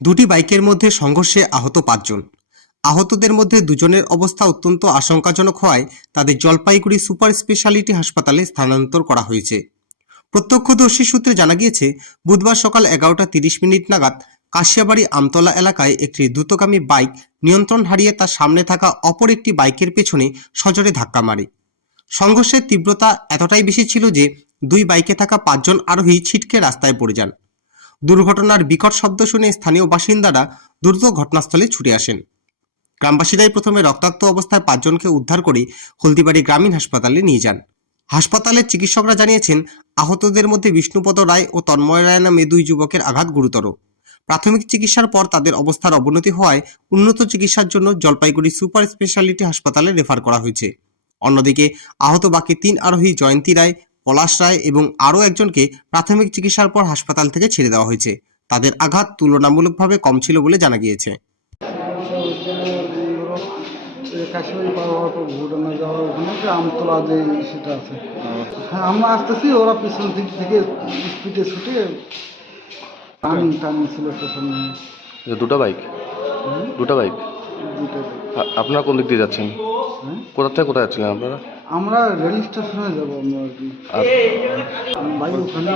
দুটি বাইকের মধ্যে সংঘর্ষে আহত পাঁচজন। আহতদের মধ্যে দুজনের অবস্থা অত্যন্ত আশঙ্কাজনক হওয়ায় তাদের জলপাইগুড়ি সুপার স্পেশালিটি হাসপাতালে স্থানান্তর করা হয়েছে। প্রত্যক্ষদর্শী সূত্রে জানা গিয়েছে, বুধবার সকাল এগারোটা তিরিশ মিনিট নাগাদ কাশিয়াবাড়ি আমতলা এলাকায় একটি দ্রুতগামী বাইক নিয়ন্ত্রণ হারিয়ে তার সামনে থাকা অপর একটি বাইকের পেছনে সজোরে ধাক্কা মারে। সংঘর্ষের তীব্রতা এতটাই বেশি ছিল যে দুই বাইকে থাকা পাঁচজন আরোহী ছিটকে রাস্তায় পড়ে যান। দুর্ঘটনার বিকট শব্দ শুনে স্থানীয় বাসিন্দারা দ্রুত ঘটনাস্থলে ছুটে আসেন। গ্রামবাসীরাই প্রথমে রক্তাক্ত অবস্থায় পাঁচজনকে উদ্ধার করে হলদিবাড়ি গ্রামীণ হাসপাতালে নিয়ে যান। হাসপাতালের চিকিৎসকরা জানিয়েছেন, আহতদের মধ্যে বিষ্ণুপদ রায় ও তন্ময় রায় নামে দুই যুবকের আঘাত গুরুতর। প্রাথমিক চিকিৎসার পর তাদের অবস্থার অবনতি হওয়ায় উন্নত চিকিৎসার জন্য জলপাইগুড়ি সুপার স্পেশালিটি হাসপাতালে রেফার করা হয়েছে। অন্যদিকে, আহত বাকি তিন আরোহী জয়ন্তী রায় পলাশ রায় এবং আরও একজনকে প্রাথমিক চিকিৎসার পর হাসপাতাল থেকে ছেড়ে দেওয়া হয়েছে। তাদের আঘাত তুলনামূলকভাবে কম ছিল বলে জানা গিয়েছে। কাশ্মীর পার হওয়ার পর ঘটনা যাওয়ার ওখানে যে আমতলা যে সেটা আছে হ্যাঁ আমরা আসতেছি ওরা পিছন দিক থেকে স্পিডে ছুটে টান টান ছিল পেছনে দুটো বাইক? দুটো বাইক আপনারা কোন দিক দিয়ে যাচ্ছেন? হ্যাঁ? কোথা থেকে কোথায় যাচ্ছিলেন আপনারা? আমরা রেল স্টেশনে যাব আমরা আর কি। আর ওখানে